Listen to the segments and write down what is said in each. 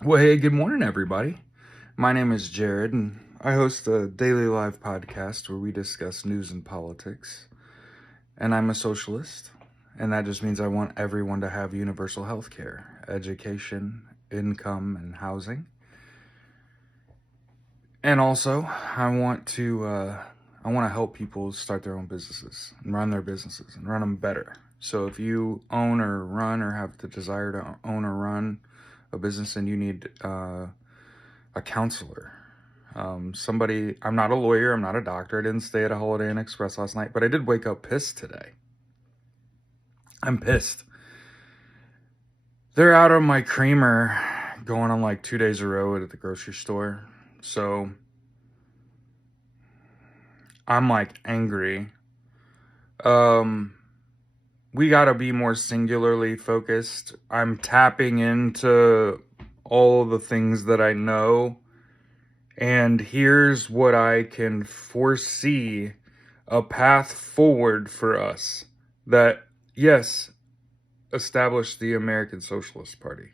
Well, hey, good morning, everybody. My name is Jared, and I host a daily live podcast where we discuss news and politics. And I'm a socialist, and that just means I want everyone to have universal health care, education, income, and housing. And also, I want to help people start their own businesses and run their businesses and run them better. So if you own or run or have the desire to own or run a business, and you need a counselor. I'm not a lawyer, I'm not a doctor, I didn't stay at a Holiday Inn Express last night, but I did wake up pissed today. I'm pissed. They're out of my creamer going on like 2 days a row at the grocery store. So I'm like angry. We gotta be more singularly focused. I'm tapping into all the things that I know. And here's what I can foresee a path forward for us that, yes, established the American Socialist Party.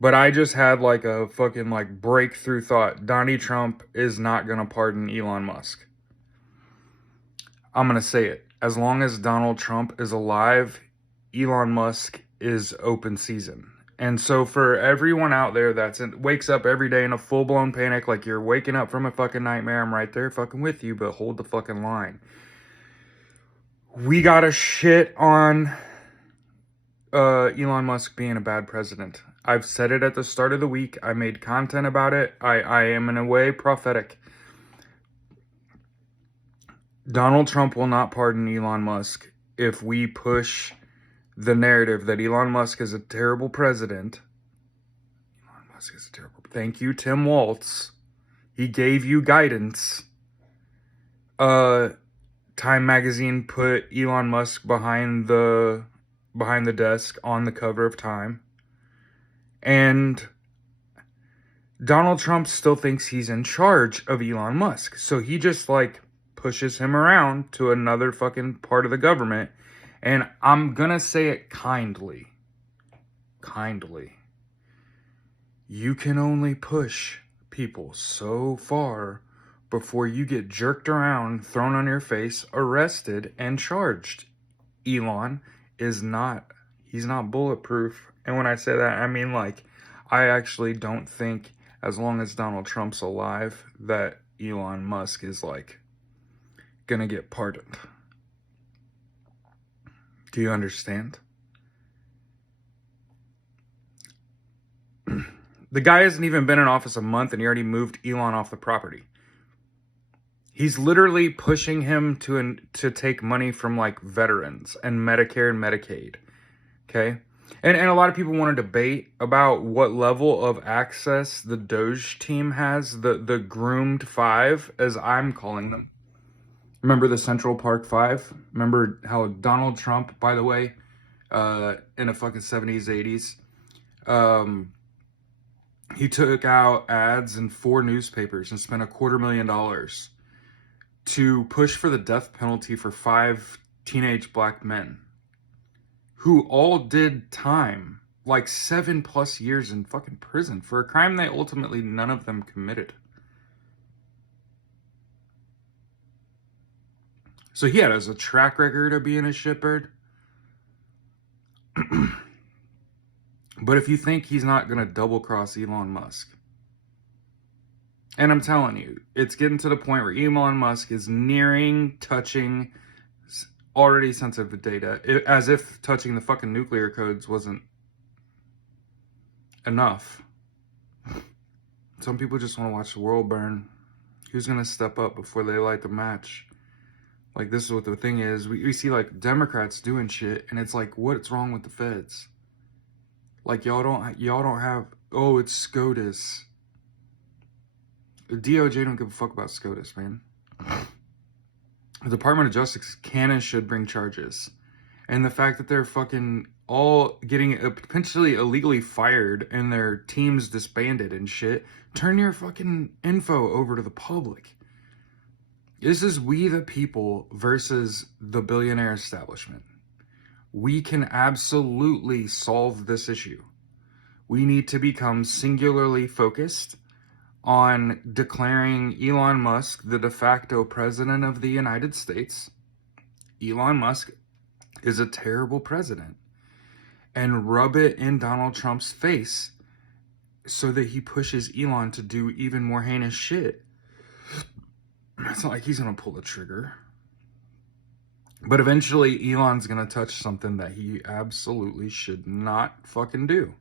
But I just had like a fucking like breakthrough thought. Donnie Trump is not going to pardon Elon Musk. I'm going to say it. As long as Donald Trump is alive, Elon Musk is open season. And so for everyone out there wakes up every day in a full-blown panic like you're waking up from a fucking nightmare, I'm right there fucking with you, but hold the fucking line. We gotta shit on Elon Musk being a bad president. I've said it at the start of the week. I made content about it. I am in a way prophetic. Donald Trump will not pardon Elon Musk if we push the narrative that Elon Musk is a terrible president. Elon Musk is a terrible. Thank you, Tim Waltz. He gave you guidance. Time magazine put Elon Musk behind the desk on the cover of Time. And Donald Trump still thinks he's in charge of Elon Musk. So he just like pushes him around to another fucking part of the government. And I'm gonna say it kindly. Kindly. You can only push people so far before you get jerked around, thrown on your face, arrested, and charged. Elon is not, he's not bulletproof. And when I say that, I mean like, I actually don't think as long as Donald Trump's alive that Elon Musk is like gonna get pardoned. Do you understand? The guy hasn't even been in office a month and he already moved Elon off the property. He's literally pushing him to take money from like veterans and Medicare and Medicaid. Okay? And a lot of people want to debate about what level of access the Doge team has, the groomed five, as I'm calling them. Remember the Central Park Five? Remember how Donald Trump, by the way, in the fucking 70s, 80s, he took out ads in 4 newspapers and spent $250,000 to push for the death penalty for 5 teenage black men who all did time, like 7+ years in fucking prison for a crime they ultimately none of them committed. So he had as a track record of being a shitbird. But if you think he's not going to double cross Elon Musk, and I'm telling you, it's getting to the point where Elon Musk is touching already sensitive data, as if touching the fucking nuclear codes wasn't enough. Some people just want to watch the world burn. Who's going to step up before they light the match? Like, this is what the thing is. We see, like, Democrats doing shit, and it's like, what's wrong with the feds? Like, y'all don't have, oh, it's SCOTUS. The DOJ don't give a fuck about SCOTUS, man. The Department of Justice can and should bring charges. And the fact that they're fucking all getting potentially illegally fired and their teams disbanded and shit, turn your fucking info over to the public. This is we the people versus the billionaire establishment. We can absolutely solve this issue. We need to become singularly focused on declaring Elon Musk the de facto president of the United States. Elon Musk is a terrible president, and rub it in Donald Trump's face so that he pushes Elon to do even more heinous shit. It's not like he's going to pull the trigger. But eventually Elon's going to touch something that he absolutely should not fucking do.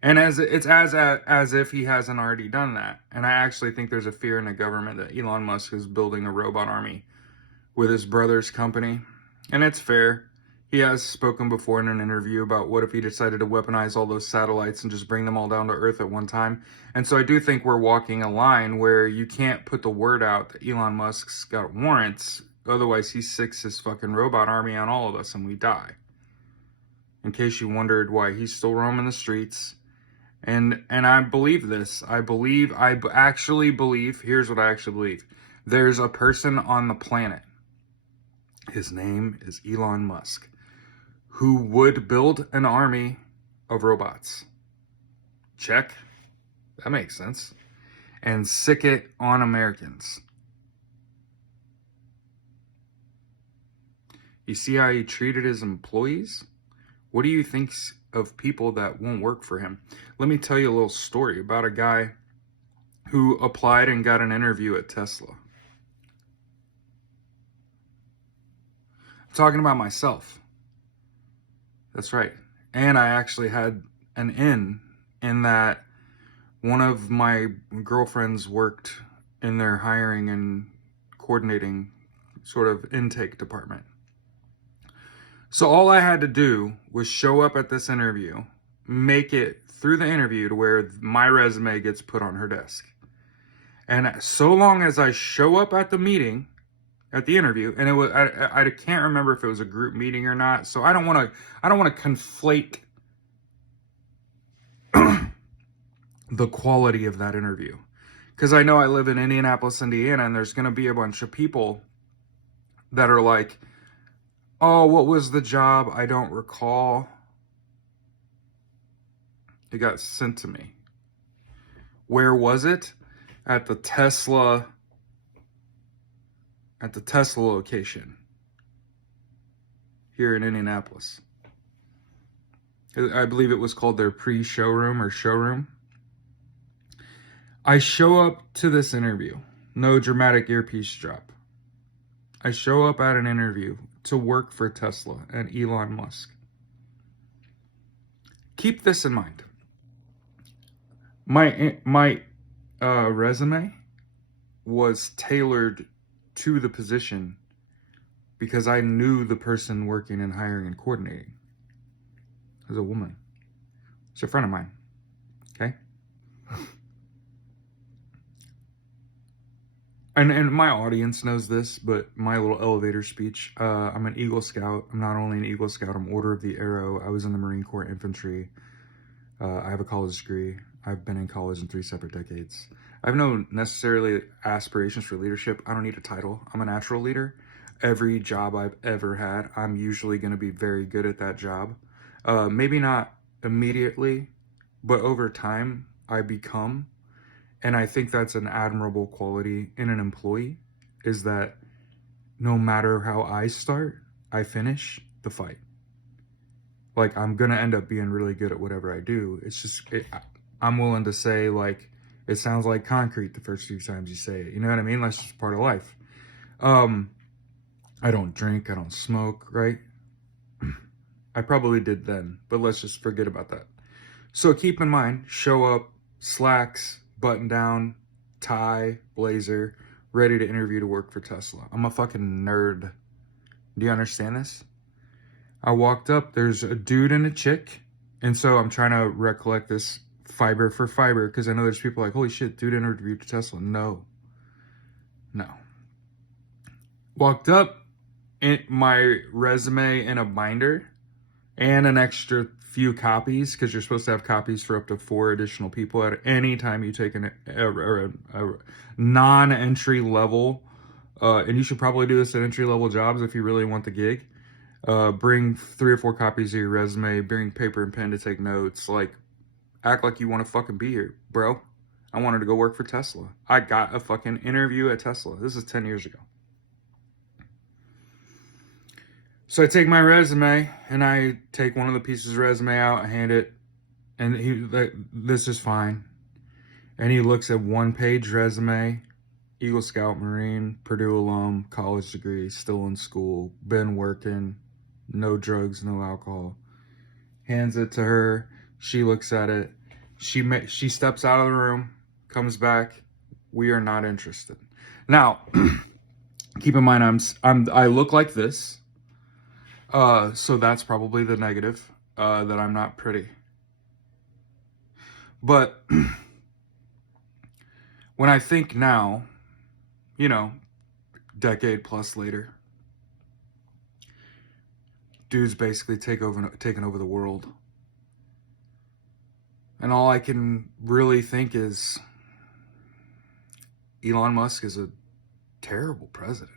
And as if he hasn't already done that. And I actually think there's a fear in the government that Elon Musk is building a robot army with his brother's company. And it's fair. He has spoken before in an interview about what if he decided to weaponize all those satellites and just bring them all down to Earth at one time. And so I do think we're walking a line where you can't put the word out that Elon Musk's got warrants. Otherwise, he sicks his fucking robot army on all of us and we die. In case you wondered why he's still roaming the streets. And I believe this. I actually believe, here's what I actually believe. There's a person on the planet, his name is Elon Musk, who would build an army of robots. Check. That makes sense. And sick it on Americans. You see how he treated his employees? What do you think of people that won't work for him? Let me tell you a little story about a guy who applied and got an interview at Tesla. I'm talking about myself. That's right. And I actually had an in that one of my girlfriends worked in their hiring and coordinating sort of intake department. So all I had to do was show up at this interview, make it through the interview to where my resume gets put on her desk. And so long as I show up at the meeting, at the interview, and it was I can't remember if it was a group meeting or not. So I don't want to conflate the quality of that interview, because I know I live in Indianapolis, Indiana, and there's going to be a bunch of people that are like, oh, what was the job? I don't recall. It got sent to me. Where was it? At the Tesla location here in Indianapolis. I believe it was called their pre-showroom or showroom. I show up to this interview. No dramatic earpiece drop. I show up at an interview to work for Tesla and Elon Musk. Keep this in mind. My resume was tailored to the position because I knew the person working in hiring and coordinating. It was a woman. She's a friend of mine. Okay? And my audience knows this, but my little elevator speech, I'm an Eagle Scout. I'm not only an Eagle Scout, I'm Order of the Arrow. I was in the Marine Corps Infantry. I have a college degree. I've been in college in 3 separate decades. I have no necessarily aspirations for leadership. I don't need a title. I'm a natural leader. Every job I've ever had, I'm usually going to be very good at that job. Maybe not immediately, but over time, I become. And I think that's an admirable quality in an employee, is that no matter how I start, I finish the fight. Like, I'm going to end up being really good at whatever I do. It's just, I'm willing to say, like, it sounds like concrete the first few times you say it. You know what I mean? That's just part of life. I don't drink. I don't smoke, right? I probably did then, but let's just forget about that. So keep in mind, show up, slacks, button down, tie, blazer, ready to interview to work for Tesla. I'm a fucking nerd. Do you understand this? I walked up, there's a dude and a chick, and so I'm trying to recollect this fiber for fiber, because I know there's people like, holy shit, dude interviewed to Tesla. No. Walked up, my resume in a binder, and an extra few copies, because you're supposed to have copies for up to 4 additional people at any time you take a non-entry level, and you should probably do this at entry level jobs if you really want the gig. Bring 3 or 4 copies of your resume, bring paper and pen to take notes, like Act like you want to fucking be here, bro. I wanted to go work for Tesla. I got a fucking interview at Tesla. This is 10 years ago. So I take my resume and I take one of the pieces of resume out, I hand it, and this is fine. And he looks at 1-page resume, Eagle Scout Marine, Purdue alum, college degree, still in school, been working, no drugs, no alcohol. Hands it to her. She looks at it. She steps out of the room, comes back. We are not interested. Now, keep in mind, I look like this. So that's probably the negative, that I'm not pretty. But when I think now, decade plus later, dude's basically taken over the world. And all I can really think is Elon Musk is a terrible president.